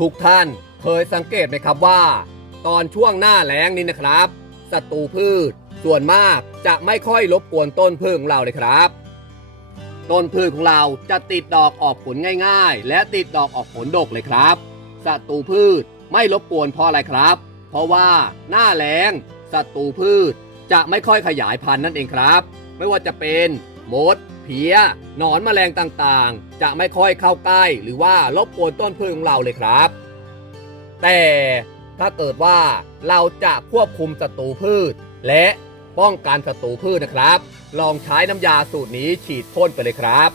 ทุกท่านเคยสังเกตไหมครับว่า ตอนช่วงหน้าแล้งนี้นะครับศัตรูพืช ส่วนมากจะไม่ค่อยรบกวนต้นพืชของเราเลยครับ ต้นพืชของเราจะติดดอกออกผลง่าย ๆ และติดดอกออกผลดกเลยครับศัตรูพืชไม่รบกวนเพราะอะไรครับ เพราะว่าหน้าแล้งศัตรูพืชจะไม่ค่อยขยายพันธุ์นั่นเองครับ ไม่ว่าจะเป็นมด พี้ย หนอนแมลงต่างๆ จะไม่ค่อยเข้าใกล้ หรือว่ารบกวนต้นพืชของเราเลยครับ แต่ถ้าเกิดว่าเราจะควบคุมศัตรูพืช และป้องกันศัตรูพืชนะครับ ลองใช้น้ำยาสูตรนี้ฉีดพ่นไปเลยครับ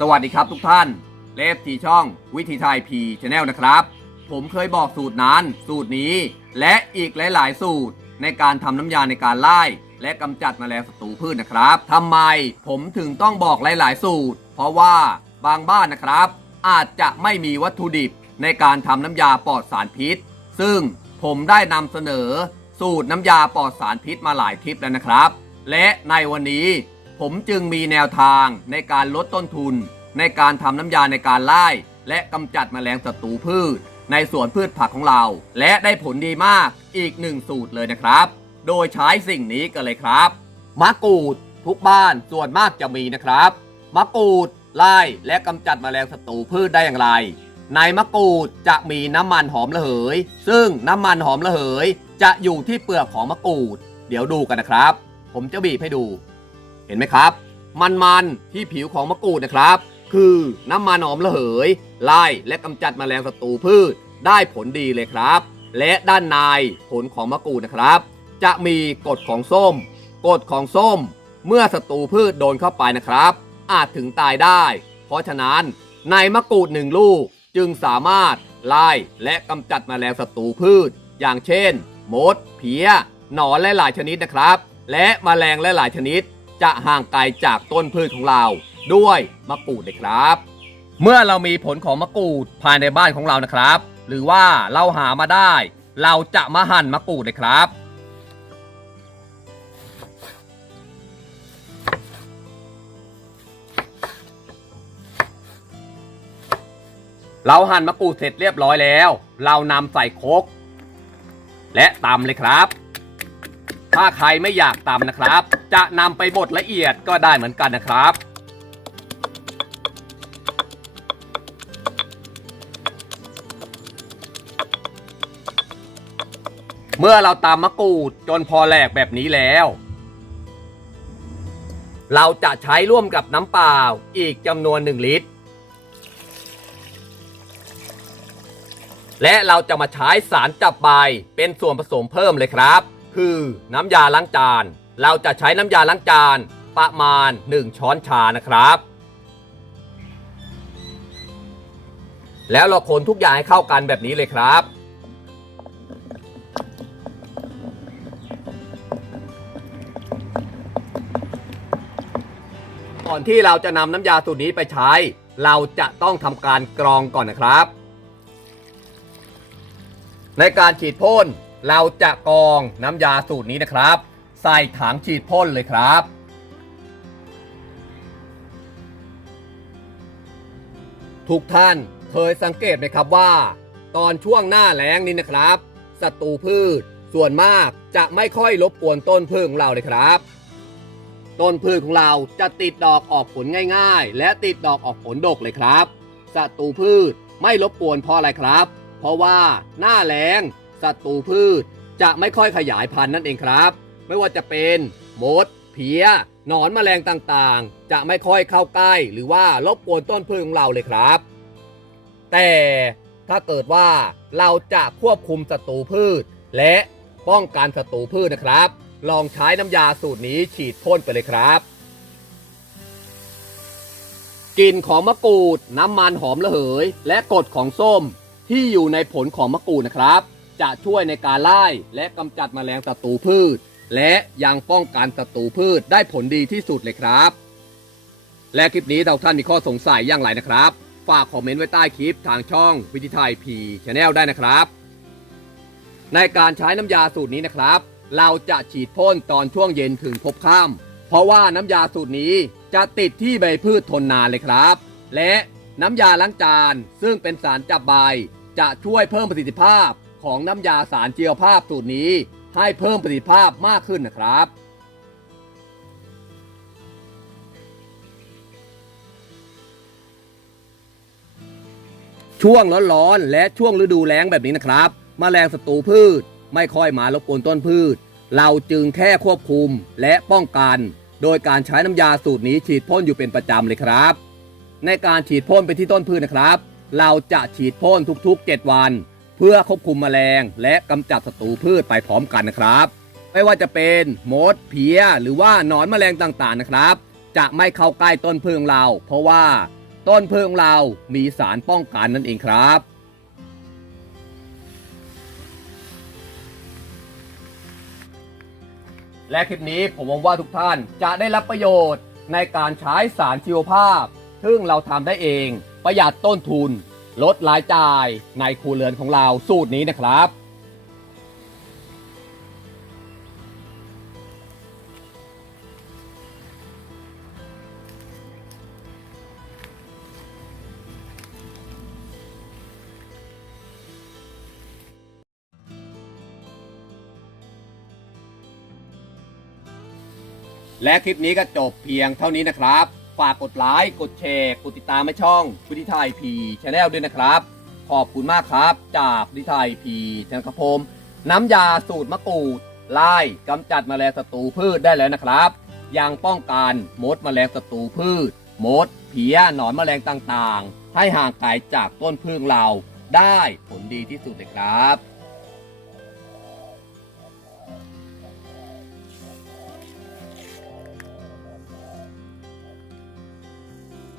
สวัสดีครับทุกท่าน เลฟทีช่องวิธีไทยพีชแนลนะครับ ผมเคยบอกสูตรนั้น สูตรนี้ และอีกหลาย ๆ สูตรในการทำน้ำยาในการไล่ และกำจัดแมลงศัตรูพืชนะครับทำไมผมถึงต้องบอกหลาย ๆ สูตร เพราะว่าบางบ้านนะครับ อาจจะไม่มีวัตถุดิบในการทำน้ำยาปลอดสารพิษ ซึ่งผมได้นำเสนอสูตรน้ำยาปลอดสารพิษมาหลายคลิปแล้วนะครับ และในวันนี้ผมจึงมีแนวทางในการลดต้นทุน ในการทำน้ำยาในการไล่ และกำจัดแมลงศัตรูพืช ในสวนพืชผักของเรา และได้ผลดีมากอีกหนึ่งสูตรเลยนะครับ โดยใช้สิ่งนี้กันเลยครับ มะกรูดทุกบ้านส่วนมากจะมีนะครับ มะกรูดไล่และกำจัดแมลงศัตรูพืชได้อย่างไร ในมะกรูดจะมีน้ำมันหอมระเหย ซึ่งน้ำมันหอมระเหย จะอยู่ที่เปลือกของมะกรูด เดี๋ยวดูกันนะครับ ผมจะบีบให้ดู เห็นไหมครับ มันมันที่ผิวของมะกรูดนะครับ คือน้ำมันหอมระเหย ไล่และกำจัดแมลงศัตรูพืชได้ผลดีเลยครับ และด้านในผลของมะกรูดนะครับ จะมีกรดของส้มกรดของส้ม เมื่อศัตรูพืชโดนเข้าไปนะครับ อาจถึงตายได้ เพราะฉะนั้นในมะกรูดหนึ่งลูกจึงสามารถไล่และกำจัดแมลงศัตรูพืช อย่างเช่น มด เพี้ย หนอนและหลายชนิดนะครับ และแมลงและหลายชนิด จะห่างไกลจากต้นพืชของเรา ด้วยมะกรูดเลยครับ เมื่อเรามีผลของมะกรูดภายในบ้านของเรานะครับ หรือว่าเราหามาได้ เราจะมาหั่นมะกรูดเลยครับ เราหั่นมะกรูดเสร็จเรียบร้อยแล้ว เรานำใส่โคกและตำเลยครับ ถ้าใครไม่อยากตำนะครับ จะนำไปบดละเอียดก็ได้เหมือนกันนะครับ เมื่อเราตำมะกรูดจนพอแหลกแบบนี้แล้ว เราจะใช้ร่วมกับน้ำเปล่าอีกจำนวน 1 ลิตร และเราจะมาใช้สารจับใบเป็นส่วนผสมเพิ่มเลยครับ คือน้ำยาล้างจาน เราจะใช้น้ำยาล้างจานประมาณ 1 ช้อนชานะครับ แล้วเราคนทุกอย่างให้เข้ากันแบบนี้เลยครับ ก่อนที่เราจะนำน้ำยาสูตรนี้ไปใช้ เราจะต้องทำการกรองก่อนนะครับ ในการฉีดพ่นเราจะกรองน้ำยาสูตรนี้นะครับ ใส่ถังฉีดพ่นเลยครับ ทุกท่านเคยสังเกตไหมครับว่า ตอนช่วงหน้าแล้งนี้นะครับศัตรูพืชส่วนมากจะไม่ค่อยรบกวนต้นพืชของเราเลยครับ ต้นพืชของเราจะติดดอกออกผลง่าย ๆ และติดดอกออกผลดกเลยครับศัตรูพืชไม่รบกวนเพราะอะไรครับ เพราะว่าหน้าแล้งศัตรูพืช จะไม่ค่อยขยายพันธุ์นั่นเองครับ ไม่ว่าจะเป็นมด เพี้ยหนอนแมลงต่างๆ จะไม่ค่อยเข้าใกล้ หรือว่ารบกวนต้นพืชของเราเลยครับ แต่ถ้าเกิดว่าเราจะควบคุมศัตรูพืช และป้องกันศัตรูพืชนะครับ ลองใช้น้ำยาสูตรนี้ฉีดพ่นไปเลยครับกลิ่นของมะกรูด น้ำมันหอมระเหย และกรดของส้ม ที่อยู่ในผลของมะกรูดนะครับ จะช่วยในการไล่และกำจัดแมลงศัตรูพืช และยังป้องกันศัตรูพืชได้ผลดีที่สุดเลยครับ และคลิปนี้ถ้าท่านมีข้อสงสัยอย่างไรนะครับ ฝากคอมเมนต์ไว้ใต้คลิปทางช่องวิธีไทยพีชแนลได้นะครับ ในการใช้น้ำยาสูตรนี้นะครับ เราจะฉีดพ่นตอนช่วงเย็นถึงพบค่ำเพราะว่าน้ำยาสูตรนี้จะติดที่ใบพืชทนนานเลยครับ และน้ำยาล้างจานซึ่งเป็นสารจับใบ จะช่วยเพิ่มประสิทธิภาพของน้ำยาสารชีวภาพสูตรนี้ ให้เพิ่มประสิทธิภาพมากขึ้นนะครับช่วงร้อนๆและช่วงฤดูแล้งแบบนี้นะครับแมลงศัตรูพืชไม่ค่อยมารบกวนต้นพืช เราจึงแค่ควบคุมและป้องกัน โดยการใช้น้ำยาสูตรนี้ฉีดพ่นอยู่เป็นประจำเลยครับ ในการฉีดพ่นไปที่ต้นพืชนะครับ เราจะฉีดพ่นทุกๆ 7 วัน เพื่อควบคุมแมลง และกำจัดศัตรูพืชไปพร้อมกันนะครับ ไม่ว่าจะเป็นมดเพี้ย หรือว่าหนอนแมลงต่างๆนะครับ จะไม่เข้าใกล้ต้นพืชของเรา เพราะว่าต้นพืชของเรามีสารป้องกันนั่นเองครับและคลิปนี้ผมหวังว่าทุกท่านจะได้รับประโยชน์ในการใช้สารชีวภาพ ซึ่งเราทำได้เอง ประหยัดต้นทุน ลดรายจ่ายในครัวเรือนของเราสูตรนี้นะครับ และคลิปนี้ก็จบเพียงเท่านี้นะครับ ฝากกดไลค์กดแชร์ กดติดตามให้ช่องพุทธิไทยพีชแนลด้วยนะครับ ขอบคุณมากครับ จากพุทธิไทยพีชนะครับผม น้ำยาสูตรมะกรูดไล่กำจัดแมลงศัตรูพืชได้แล้วนะครับยังป้องกันมดแมลงศัตรูพืช มด เพี้ยหนอนแมลงต่างๆ ให้ห่างไกลจากต้นพึ่งเราได้ผลดีที่สุดเลยครับ